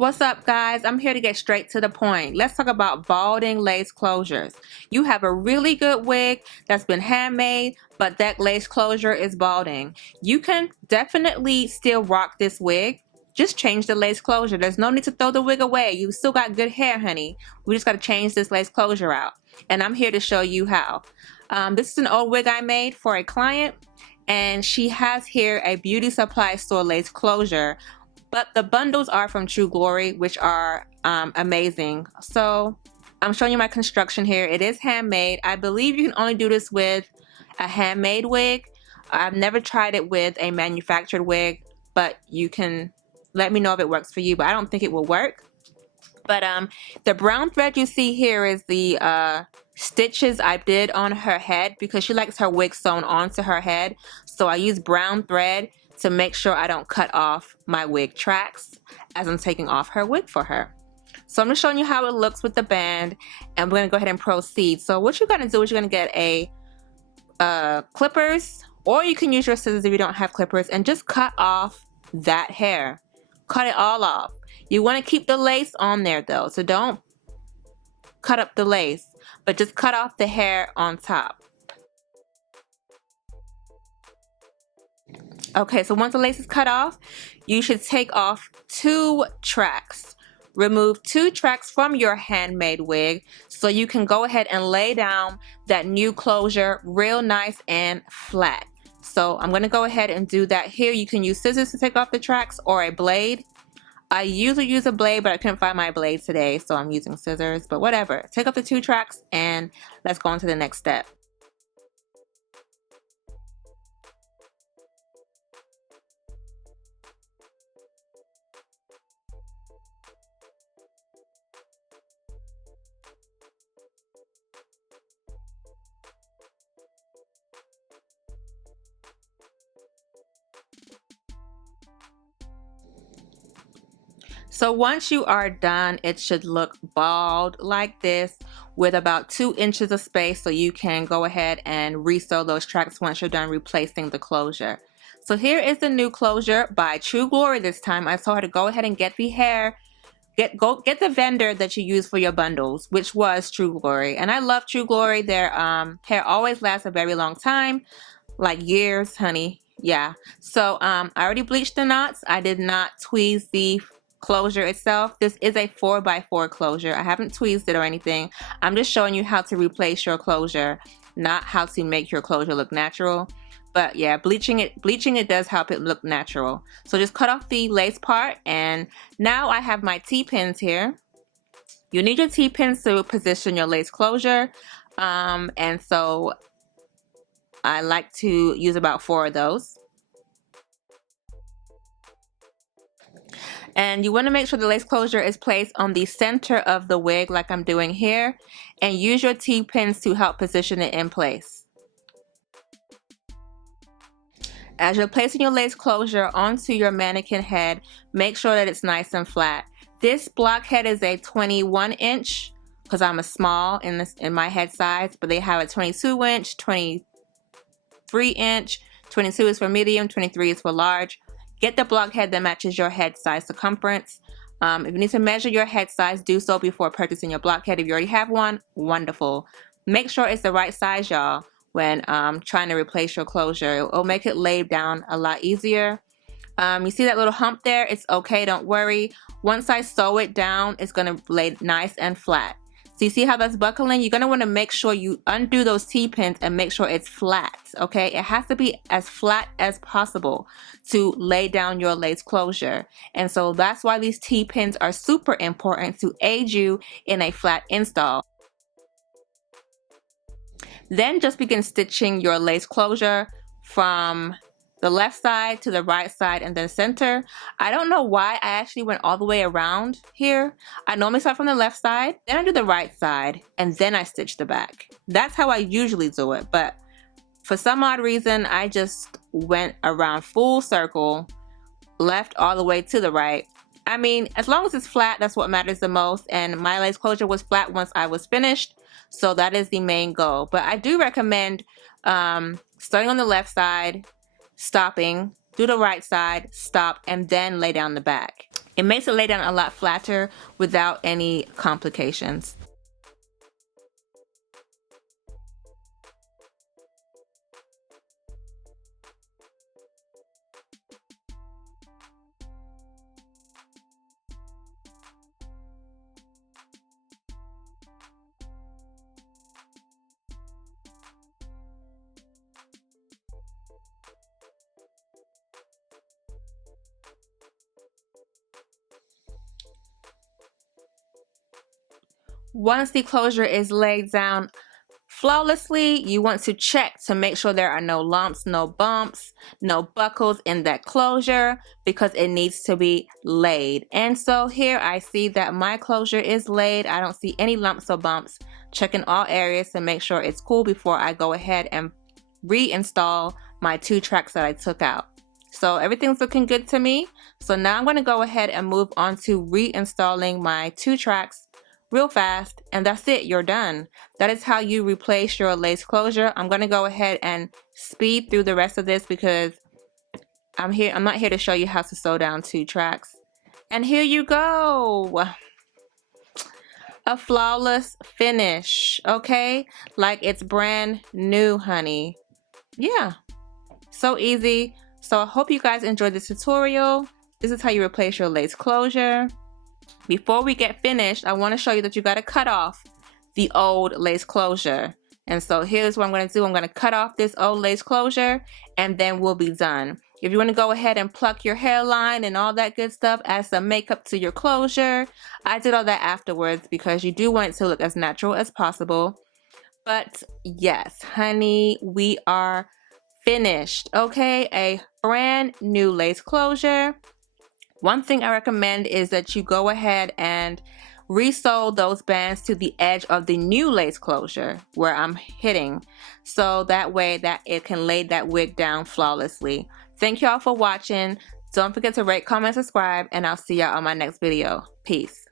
What's up, guys? I'm here to get straight to the point. Let's talk about balding lace closures. You have a really good wig that's been handmade, but that lace closure is balding. You can definitely still rock this wig. Just change the lace closure. There's no need to throw the wig away. You still got good hair, honey. We just got to change this lace closure out. And I'm here to show you how. This is an old wig I made for a client, and she has here a beauty supply store lace closure. But the bundles are from True Glory, which are amazing. So I'm showing you my construction here. It is handmade. I believe you can only do this with a handmade wig. I've never tried it with a manufactured wig, but you can let me know if it works for you, but I don't think it will work. But the brown thread you see here is the stitches I did on her head because she likes her wig sewn onto her head. So I use brown thread to make sure I don't cut off my wig tracks as I'm taking off her wig for her. So I'm just showing you how it looks with the band, and we're gonna go ahead and proceed. So what you're gonna do is you're gonna get a clippers, or you can use your scissors if you don't have clippers, and just cut off that hair. Cut it all off. You wanna keep the lace on there though, so don't cut up the lace, but just cut off the hair on top. Okay, so once the lace is cut off, you should take off 2 tracks. Remove 2 tracks from your handmade wig so you can go ahead and lay down that new closure real nice and flat. So I'm going to go ahead and do that here. You can use scissors to take off the tracks or a blade. I usually use a blade, but I couldn't find my blade today, so I'm using scissors, but whatever. Take off the 2 tracks and let's go on to the next step. So once you are done, it should look bald like this with about 2 inches of space, so you can go ahead and resew those tracks once you're done replacing the closure. So here is the new closure by True Glory this time. I told her to go ahead and get the hair, get the vendor that you use for your bundles, which was True Glory. And I love True Glory. Their hair always lasts a very long time, like years, honey. Yeah. So I already bleached the knots. I did not tweeze the closure itself. This is a 4x4 closure. I haven't tweezed it or anything. I'm just showing you how to replace your closure, not how to make your closure look natural. But yeah, bleaching it does help it look natural. So just cut off the lace part, and now I have my T-pins here. You need your T-pins to position your lace closure, and so I like to use about 4 of those. And you want to make sure the lace closure is placed on the center of the wig like I'm doing here, and use your T-pins to help position it in place. As you're placing your lace closure onto your mannequin head, make sure that it's nice and flat. This block head is a 21 inch because I'm a small in my head size, but they have a 22 inch, 23 inch, 22 is for medium, 23 is for large. Get the block head that matches your head size circumference. If you need to measure your head size, do so before purchasing your block head. If you already have one, wonderful. Make sure it's the right size, y'all, when trying to replace your closure. It'll make it lay down a lot easier. You see that little hump there? It's okay, don't worry. Once I sew it down, it's gonna lay nice and flat. So you see how that's buckling? You're gonna wanna make sure you undo those T-pins and make sure it's flat, okay? It has to be as flat as possible to lay down your lace closure. And so that's why these T-pins are super important to aid you in a flat install. Then just begin stitching your lace closure from the left side to the right side and then center. I don't know why I actually went all the way around here. I normally start from the left side, then I do the right side, and then I stitch the back. That's how I usually do it, but for some odd reason, I just went around full circle, left all the way to the right. I mean, as long as it's flat, that's what matters the most, and my lace closure was flat once I was finished, so that is the main goal. But I do recommend starting on the left side, stopping, do the right side, stop, and then lay down the back. It makes it lay down a lot flatter without any complications. Once the closure is laid down flawlessly, you want to check to make sure there are no lumps, no bumps, no buckles in that closure, because it needs to be laid. And so here I see that my closure is laid. I don't see any lumps or bumps. Checking all areas to make sure it's cool before I go ahead and reinstall my 2 tracks that I took out. So everything's looking good to me. So now I'm going to go ahead and move on to reinstalling my 2 tracks real fast, and that's it. You're done. That is how you replace your lace closure. I'm going to go ahead and speed through the rest of this because I'm not here to show you how to sew down 2 tracks. And here you go. A flawless finish, okay? Like it's brand new, honey. Yeah, so easy. So I hope you guys enjoyed this tutorial. This is how you replace your lace closure. Before we get finished, I want to show you that you got to cut off the old lace closure. And so here's what I'm going to do. I'm going to cut off this old lace closure and then we'll be done. If you want to go ahead and pluck your hairline and all that good stuff, add some makeup to your closure. I did all that afterwards because you do want it to look as natural as possible. But yes, honey, we are finished. Okay, a brand new lace closure. One thing I recommend is that you go ahead and resew those bands to the edge of the new lace closure where I'm hitting, so that way that it can lay that wig down flawlessly. Thank y'all for watching. Don't forget to rate, comment, subscribe, and I'll see y'all on my next video. Peace.